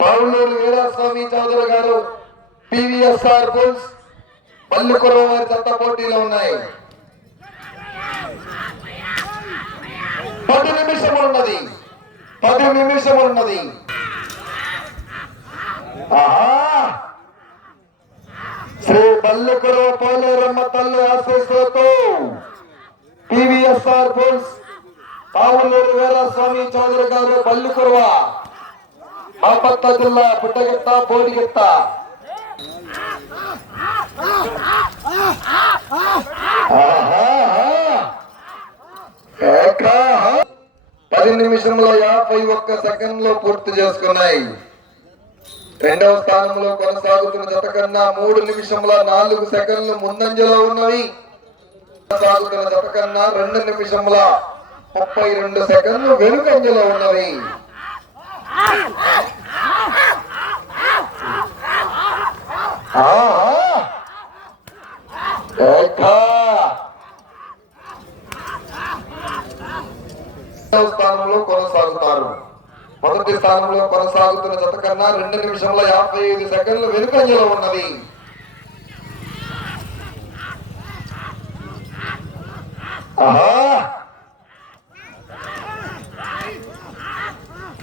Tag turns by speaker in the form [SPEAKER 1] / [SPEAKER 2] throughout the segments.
[SPEAKER 1] పావులూరు వీరాస్వామి చౌదరి గారు PVSR bulls పల్లికుర్ర వారి చెత్త పోటీలో ఉన్నాయి. పది నిమిషం ఉన్నది పది నిమిషం ఉన్నది ఆహా! శ్రీ పల్లెకుర పోలేరమ్మ తల్లి ఆశీస్సులతో పివిఎస్ఆర్ బుల్స్ పావులూరు వీరాస్వామి చౌదరి గారు పల్లికురవ బాపట్ల జిల్లా పుట్టగిత్త పది నిమిషంలో యాభై ఒక్క సెకండ్లో పూర్తి చేసుకున్నాయి. రెండవ స్థానంలో కొనసాగుతున్న జత కన్నా మూడు నిమిషంలో నాలుగు సెకండ్లు ముందంజలో ఉన్నవి. కొనసాగుతున్న జత కన్నా రెండు నిమిషంలో ముప్పై రెండు సెకండ్లు వెనుకంజలో ఉన్నవి. స్థానంలో కొనసాగుతారు. మొదటి స్థానంలో కొనసాగుతున్న జత కన్నా రెండు నిమిషంలో యాభై ఐదు సెకండ్లు వెనుకంజలో ఉన్నది. ఆహా!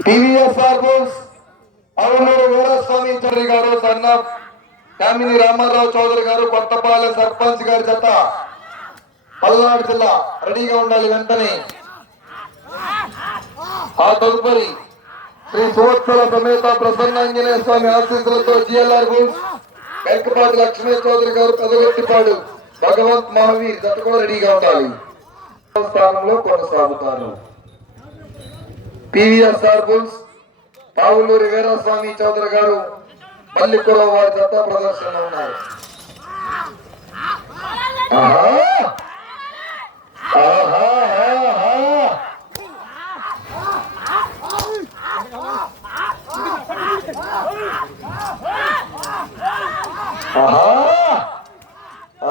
[SPEAKER 1] టీవీఎస్ఆర్ బోస్ అవునూరు వీరస్వామి చౌదరి గారు సన్న కామిని రామారావు చౌదరి గారు కొత్తపాలెం సర్పంచ్ గారి జత. పల్నాడు జిల్లా రెడీగా ఉండాలి వెంటనే. ఆ తదుపరి శ్రీ సువత్సల సమేత ప్రసన్నాంజనేయ స్వామి ఆశీస్సులతో జిఎల్ఆర్ బుల్స్ వెంకపాటి లక్ష్మీ చౌదరి గారు పెదగొట్టిపాడు భగవంత్ మహావీర్ జత కూడా రెడీగా ఉండాలి. స్థానంలో కొనసాగుతారు. PVR star bulls Pavuluri Veeraswamy Chowdary గారు పల్లికుర వారి జత ప్రదర్శన ఉన్నారు.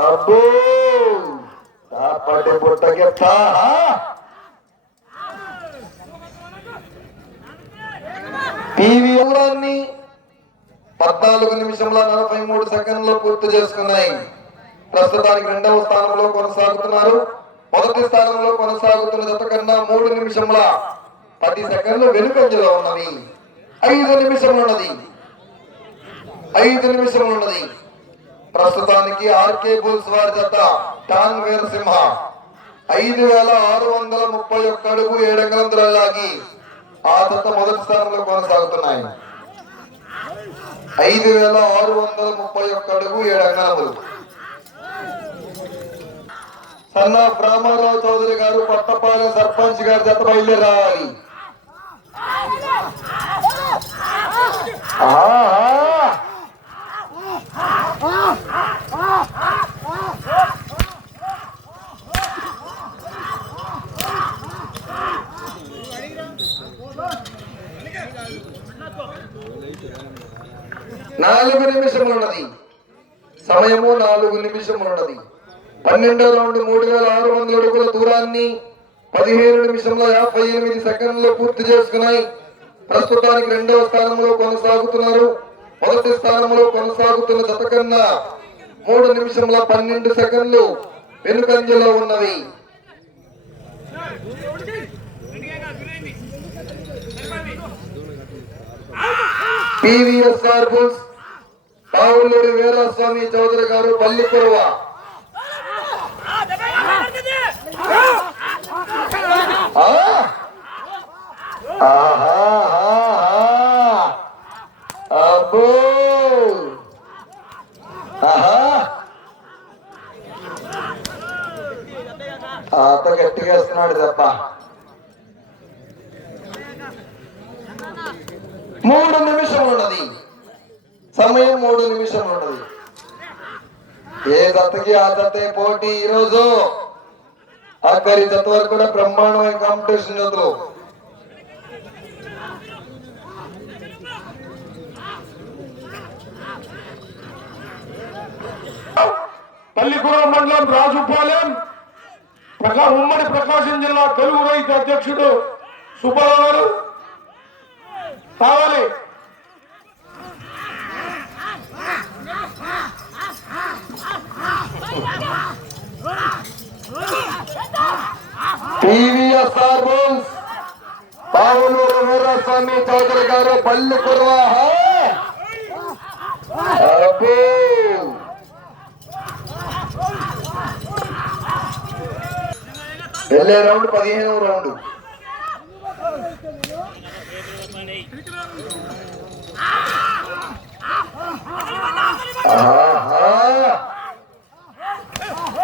[SPEAKER 1] అబ్బో తాపటి పుట్టకెత్తా టీవీ పద్నాలుగు నిమిషముల నలభై మూడు సెకండ్లు పూర్తి చేసుకున్నాయి. ప్రస్తుతానికి రెండవ స్థానంలో కొనసాగుతున్నారు. మొదటి స్థానంలో కొనసాగుతున్న జత కన్నా మూడు నిమిషముల పది సెకండ్లు వెనుకంజలో ఉన్నవి ఐదు నిమిషంలో ఉన్నది. ఐదు నిమిషంలో ఉన్నది. ప్రస్తుతానికి ఆర్కే బుల్స్ వారి జత టాన్ వీరసింహ. ఐదు వేల ఆరు వందల ముప్పై ఒక్క అడుగు ఏడు అంగళం లాగి ఆ జత మొదటి స్థానంలో కొనసాగుతున్నాయి. ఐదు వేల ఆరు వందల ముప్పై ఒక్క అడుగు ఏడు అంగళములు సన్న రామారావు చౌదరి గారు పట్టపాలెం సర్పంచ్ గారి జత బయలుదేరి రావాలి ఆహా! నాలుగు నిమిషములున్నది. సమయము నాలుగు నిమిషములున్నది. పన్నెండో రౌండ్ మూడు వేల ఆరు వందల అడుగుల దూరాన్ని పదిహేను నిమిషంలో యాభై ఎనిమిది సెకండ్లు పూర్తి చేసుకున్నాయి. ప్రస్తుతానికి రెండవ స్థానంలో కొనసాగుతున్నారు. మొదటి స్థానంలో కొనసాగుతున్న జత కన్నా మూడు నిమిషముల పన్నెండు సెకండ్లు వెనుకంజలో ఉన్నవి. టీవీఎస్ బుల్స్ పావులూరి వీరాస్వామి చౌదరి గారు పల్లికురవ ఆ? ఆహాహాహా. అబ్బో ఆహా గట్టిగా వేస్తున్నాడు తప్ప మూడు నిమిషం ఉన్నది సమయం మూడు నిమిషం ఉన్నది ఏ జతకి ఆ జతే పోటీ ఈరోజు ఆఖరి జత వరకు కూడా బ్రహ్మాండమైన కాంపిటీషన్ జతలు
[SPEAKER 2] పల్లికూర మండలం రాజుపాలెం ప్రకా ఉమ్మడి ప్రకాశం జిల్లా తెలుగు రైతు అధ్యక్షుడు సుబ్బారావు గారు కావాలి
[SPEAKER 1] స్టార్ బుల్స్ పావులూరు వీరస్వామి చౌదరి గారు పల్లి కుర్వా వెళ్ళే రౌండ్ పదిహేనవ రౌండ్.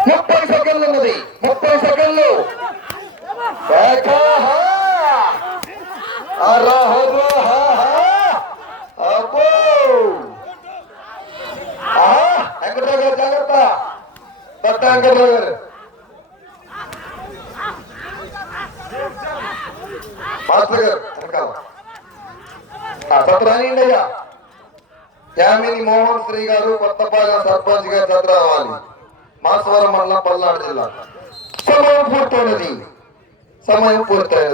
[SPEAKER 1] ముప్పై సెకండ్లు ఉన్నది. ముప్పై సెకండ్లు. ఏకాహా. అరహరహా. అబ్బో. వెంకటరావు గారు జాగ్రత్త దత్త వెంకటరావు గారు మాస్టర్ గారు వెనకాల సత్రానండి అయ్యా యామిని మోహన్ శ్రీ గారు కొత్తపాలెం సర్పంచ్ గారు చెత్త రావాలి మాసవరం మండలం పల్నాడు జిల్లా సమయం పూర్తయినది సమయం పూర్తయినది